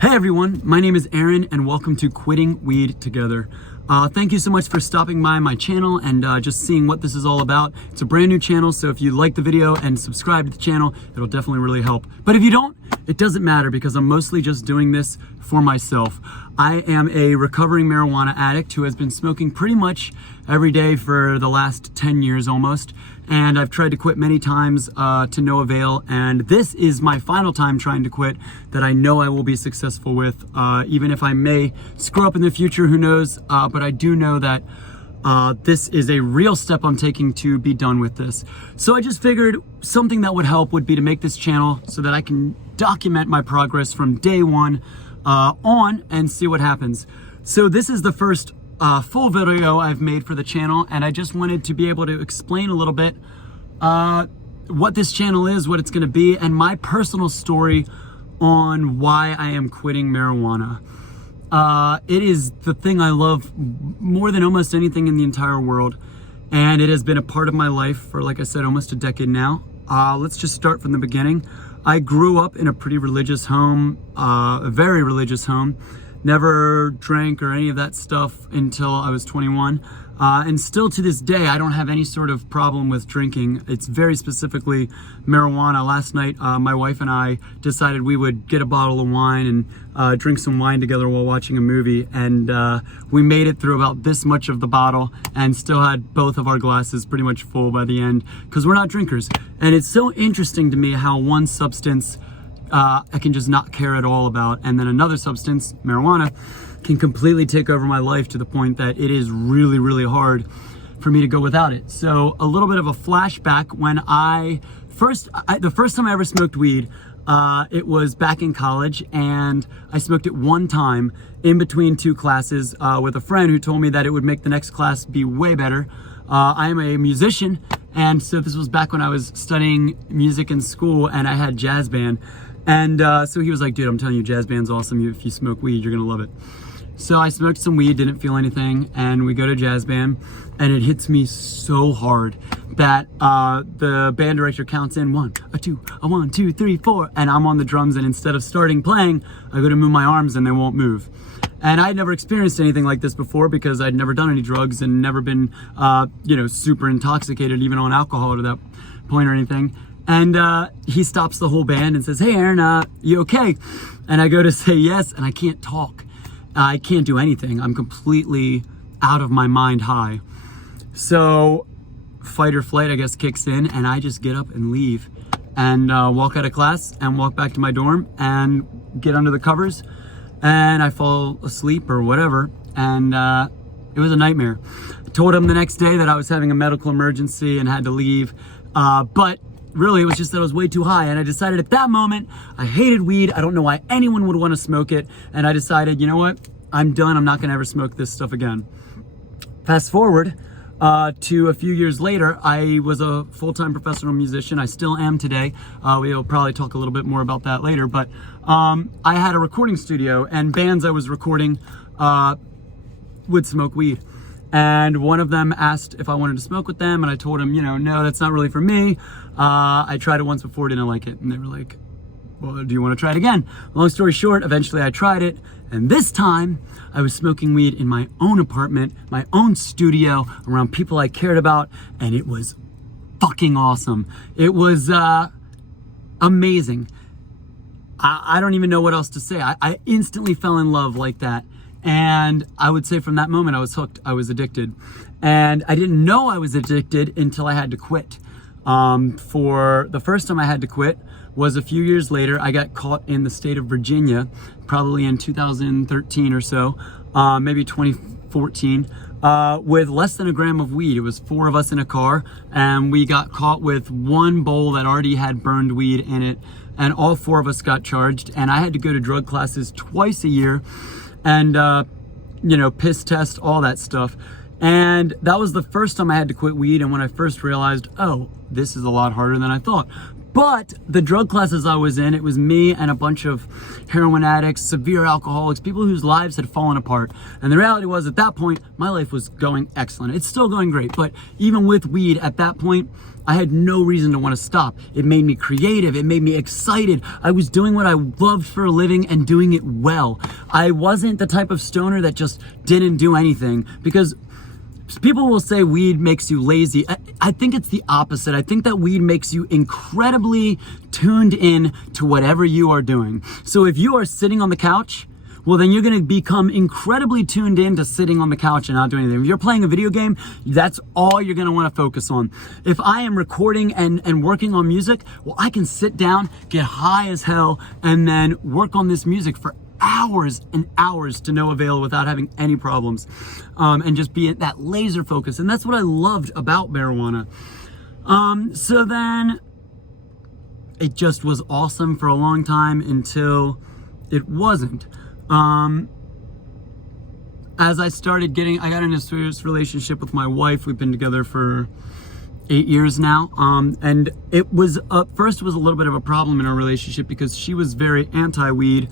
Hey everyone, my name is Aaron and welcome to Quitting Weed Together. Thank you so much for stopping by my channel and just seeing what this is all about. It's a brand new channel, so if you like the video and subscribe to the channel, it'll definitely really help. But if you don't, it doesn't matter because I'm mostly just doing this for myself. I am a recovering marijuana addict who has been smoking pretty much every day for the last 10 years almost. And I've tried to quit many times to no avail. And this is my final time trying to quit that I know I will be successful with, even if I may screw up in the future, who knows? But I do know that this is a real step I'm taking to be done with this. So I just figured something that would help would be to make this channel so that I can document my progress from day one on and see what happens. So this is the first full video I've made for the channel, and I just wanted to be able to explain a little bit what this channel is, what it's going to be, and my personal story on why I am quitting marijuana. It is the thing I love more than almost anything in the entire world, and it has been a part of my life for, like I said, almost a decade now. Let's just start from the beginning. I grew up in a pretty religious home, a very religious home. Never drank or any of that stuff until I was 21. And still to this day, I don't have any sort of problem with drinking. It's very specifically marijuana. Last night, my wife and I decided we would get a bottle of wine and drink some wine together while watching a movie. And we made it through about this much of the bottle and still had both of our glasses pretty much full by the end because we're not drinkers. And it's so interesting to me how one substance I can just not care at all about, and then another substance, marijuana, can completely take over my life to the point that it is really, really hard for me to go without it. So a little bit of a flashback when the first time I ever smoked weed, it was back in college, and I smoked it one time in between two classes with a friend who told me that it would make the next class be way better. I am a musician, and so this was back when I was studying music in school and I had jazz band. And so he was like, dude, I'm telling you, jazz band's awesome. If you smoke weed, you're gonna love it. So I smoked some weed, didn't feel anything, and we go to jazz band, and it hits me so hard that the band director counts in 1, a 2, a 1, 2, 3, 4, and I'm on the drums, and instead of starting playing, I go to move my arms and they won't move. And I'd never experienced anything like this before because I'd never done any drugs and never been, super intoxicated, even on alcohol to that point or anything. And he stops the whole band and says, hey, Aaron, you okay? And I go to say yes, and I can't talk. I can't do anything. I'm completely out of my mind high. So fight or flight, I guess, kicks in, and I just get up and leave and walk out of class and walk back to my dorm and get under the covers, and I fall asleep or whatever, and it was a nightmare. I told him the next day that I was having a medical emergency and had to leave, but really, it was just that I was way too high, and I decided at that moment, I hated weed. I don't know why anyone would want to smoke it, and I decided, you know what? I'm done. I'm not going to ever smoke this stuff again. Fast forward to a few years later, I was a full-time professional musician. I still am today. We'll probably talk a little bit more about that later, but I had a recording studio, and bands I was recording would smoke weed. And one of them asked if I wanted to smoke with them, and I told him, no, that's not really for me. I tried it once before, didn't like it. And they were like, well, do you want to try it again? Long story short, eventually I tried it. And this time I was smoking weed in my own apartment, my own studio, around people I cared about. And it was fucking awesome. It was amazing. I don't even know what else to say. I instantly fell in love like that. And I would say from that moment, I was hooked. I was addicted. And I didn't know I was addicted until I had to quit. For the first time I had to quit was a few years later. I got caught in the state of Virginia, probably in 2013 or so, maybe 2014, with less than a gram of weed. It was 4 of us in a car, and we got caught with one bowl that already had burned weed in it, and all 4 of us got charged, and I had to go to drug classes twice a year and, piss test, all that stuff. And that was the first time I had to quit weed, and when I first realized, oh, this is a lot harder than I thought. But the drug classes I was in, it was me and a bunch of heroin addicts, severe alcoholics, people whose lives had fallen apart. And the reality was, at that point, my life was going excellent. It's still going great, but even with weed at that point, I had no reason to want to stop. It made me creative. It made me excited. I was doing what I loved for a living and doing it well. I wasn't the type of stoner that just didn't do anything, because people will say weed makes you lazy. I think it's the opposite. I think that weed makes you incredibly tuned in to whatever you are doing. So if you are sitting on the couch, well, then you're going to become incredibly tuned in to sitting on the couch and not doing anything. If you're playing a video game, that's all you're going to want to focus on. If I am recording and working on music, well, I can sit down, get high as hell, and then work on this music for hours and hours to no avail without having any problems, and just be at that laser focus. And that's what I loved about marijuana. So then it just was awesome for a long time until it wasn't. As I got in a serious relationship with my wife. We've been together for 8 years now. And it was, first it was a little bit of a problem in our relationship because she was very anti-weed,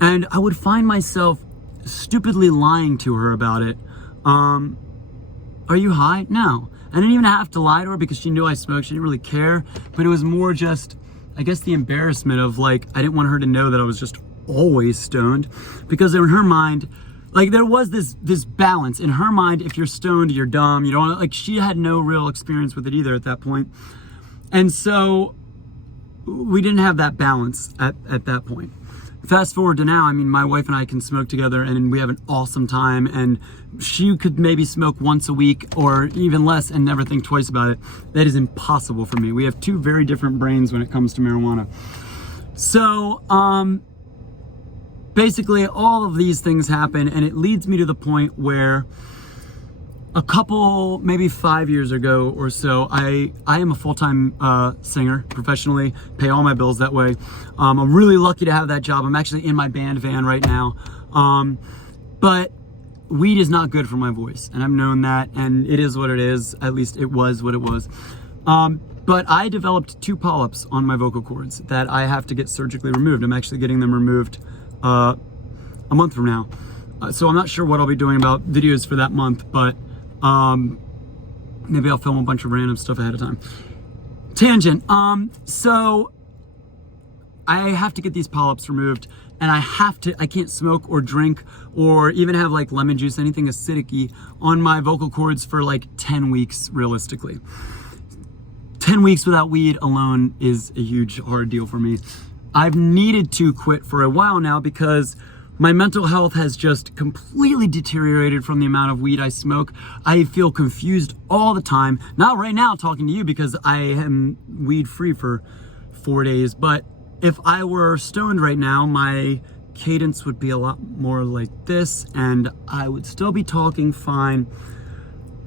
and I would find myself stupidly lying to her about it. Are you high? No. I didn't even have to lie to her because she knew I smoked. She didn't really care, but it was more just, I guess, the embarrassment of, like, I didn't want her to know that I was just always stoned, because in her mind, like, there was this balance in her mind. If you're stoned, you're dumb. You don't, like, she had no real experience with it either at that point. And so we didn't have that balance at that point. Fast forward to now, I mean, my wife and I can smoke together and we have an awesome time, and she could maybe smoke once a week or even less and never think twice about it. That is impossible for me. We have two very different brains when it comes to marijuana. So, basically all of these things happen, and it leads me to the point where a couple, maybe 5 years ago or so, I am a full-time singer professionally, pay all my bills that way. I'm really lucky to have that job. I'm actually in my band van right now. But weed is not good for my voice, and I've known that, and it is what it is. At least it was what it was. But I developed 2 polyps on my vocal cords that I have to get surgically removed. I'm actually getting them removed a month from now. So I'm not sure what I'll be doing about videos for that month, but maybe I'll film a bunch of random stuff ahead of time. Tangent. So I have to get these polyps removed, and I can't smoke or drink or even have like lemon juice, anything acidic-y on my vocal cords for like 10 weeks realistically. 10 weeks without weed alone is a huge hard deal for me. I've needed to quit for a while now because my mental health has just completely deteriorated from the amount of weed I smoke. I feel confused all the time. Not right now talking to you because I am weed free for 4 days, but if I were stoned right now, my cadence would be a lot more like this, and I would still be talking fine,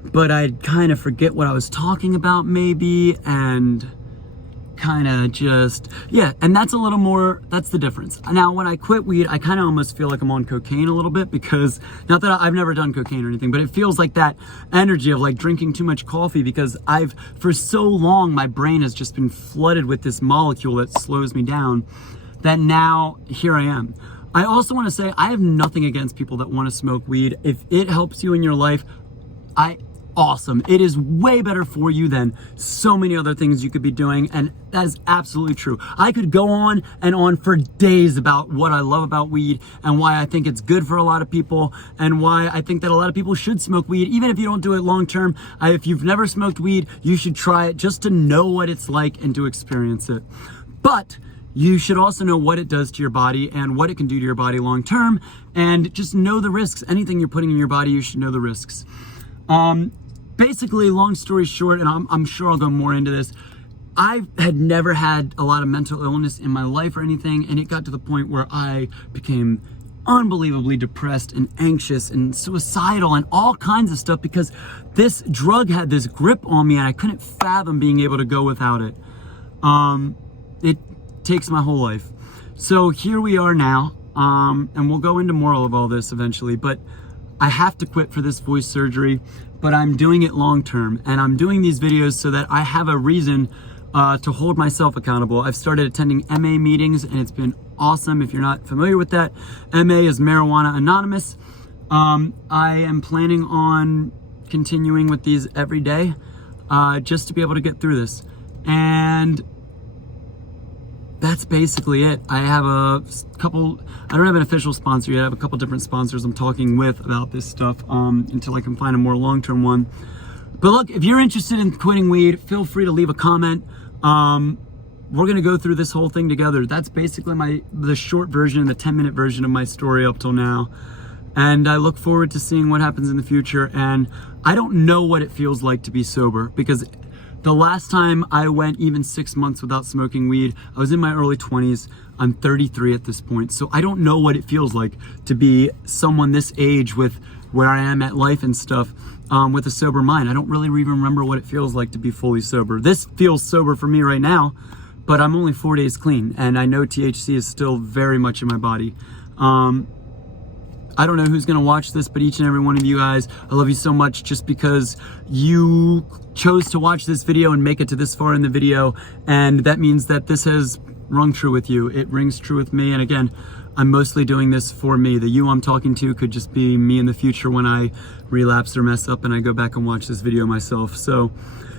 but I'd kind of forget what I was talking about maybe, and kind of just, yeah, and that's the difference. Now, when I quit weed, I kind of almost feel like I'm on cocaine a little bit, because, not that I've never done cocaine or anything, but it feels like that energy of like drinking too much coffee, because for so long, my brain has just been flooded with this molecule that slows me down, that now, here I am. I also want to say, I have nothing against people that want to smoke weed. If it helps you in your life, awesome. It is way better for you than so many other things you could be doing, and that is absolutely true. I could go on and on for days about what I love about weed and why I think it's good for a lot of people, and why I think that a lot of people should smoke weed, even if you don't do it long term. If you've never smoked weed, you should try it just to know what it's like and to experience it. But you should also know what it does to your body and what it can do to your body long term, and just know the risks. Anything you're putting in your body, you should know the risks. Basically, long story short, and I'm sure I'll go more into this, I had never had a lot of mental illness in my life or anything, and it got to the point where I became unbelievably depressed and anxious and suicidal and all kinds of stuff, because this drug had this grip on me and I couldn't fathom being able to go without it. It takes my whole life. So here we are now, and we'll go into more of all this eventually, but I have to quit for this voice surgery, but I'm doing it long term, and I'm doing these videos so that I have a reason to hold myself accountable. I've started attending MA meetings, and it's been awesome. If you're not familiar with that, MA is Marijuana Anonymous. I am planning on continuing with these every day, just to be able to get through this. And that's basically it. I have a couple, I don't have an official sponsor yet. I have a couple different sponsors I'm talking with about this stuff until I can find a more long-term one. But look, if you're interested in quitting weed, feel free to leave a comment. We're gonna go through this whole thing together. That's basically the short version, the 10-minute version of my story up till now. And I look forward to seeing what happens in the future. And I don't know what it feels like to be sober, because the last time I went even 6 months without smoking weed, I was in my early 20s. I'm 33 at this point. So I don't know what it feels like to be someone this age with where I am at life and stuff, with a sober mind. I don't really even remember what it feels like to be fully sober. This feels sober for me right now, but I'm only 4 days clean, and I know THC is still very much in my body. I don't know who's gonna watch this, but each and every one of you guys, I love you so much, just because you chose to watch this video and make it to this far in the video. And that means that this has rung true with you. It rings true with me. And again, I'm mostly doing this for me. The you I'm talking to could just be me in the future when I relapse or mess up and I go back and watch this video myself. So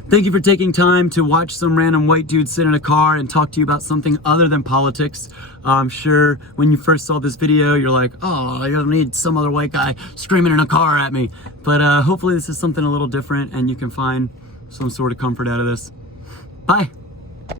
thank you for taking time to watch some random white dude sit in a car and talk to you about something other than politics. I'm sure when you first saw this video, you're like, oh, I don't need some other white guy screaming in a car at me. But hopefully this is something a little different and you can find some sort of comfort out of this. Bye.